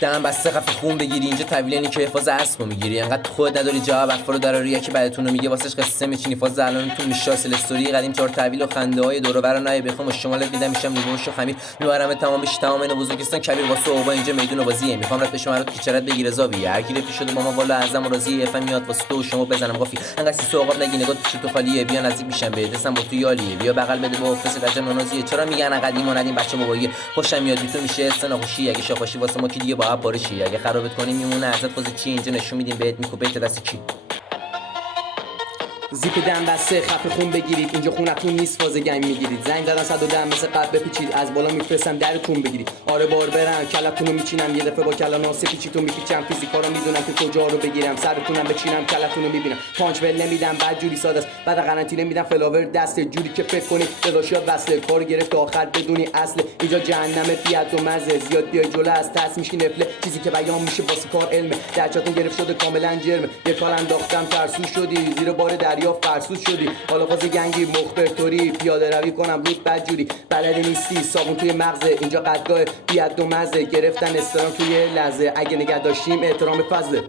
دم بسته خفه خون بگیری اینجا طویل اینی که حفاظ اسبو میگیری انقدر خود نداری جواب افرو دراری که بعدتون رو میگه واسش قصه میچینی فاز الانتون میشاسل استوری قدیم چهار طویل و خنده های دور و بر نای بخوام و شمالت میدم میشم نوش و خمیر میبرم تمام بشی تمام اینو بزرگستان کبیر واسه اوبا اینجا میدون بازیه میخوام رد بشم برات کیچرت بگیره زاویه هر کی رفی شده ماما والا اعظم راضی اف میاد واسه تو شما بزنم قافی انقدر سی سوقاب نگی نگاه تو خالیه بیا نزدیک میشم به دستم با تو یالیه بیا بغل بده با افس رجب نازیه چرا میگن قدیم و ندیم بچه باباییه خوشم میاد تو میشه استناخوشی اگه شاخوشی واسه ما کی دیگه با اب بارشی اگه خرابت کنی میمونه ازت فاز چی اینجا نشون میدیم بهت میکوبه دست کی زیپ دم بسته خفه خون بگیرید اینجا خونتون نیست فاز گنگ میگیرید زنگ زدن 110 مثل قد بپیچید از بالا میفرستم درتون بگیرید آره بار برم کلتونو میچینم یه دفعه با کلا ناسه پیچیتون میپیچم فیزیکا رو میدونم که کجا رو بگیرم سرتونم بچینم کلتونو میبینم پانچ ول نمیدم بعد جوری ساده است بعد قرنطینه میدم فلاور دست جوری که فکر کنی داداشیات وصله کارو گرفت آخر بدونی اصل اینجا جهنم بیاد و مزه زیاد بیای جلو از تاس میشی نفله چیزی که بیان میشه واسه کار علمه درچاتون گرفت شده کاملا جرمه یه کار انداختم ترسو شدی زیر بار دریا فرسوس شدی حالا فاز گنگی مخبرطوری پیاده روی کنم رود بدجوری بلدی نیستی صابون توی مغزه اینجا قدگاه بیاد و مزه گرفتن استرام توی لحظه اگه نگه داشتیم احترام فضله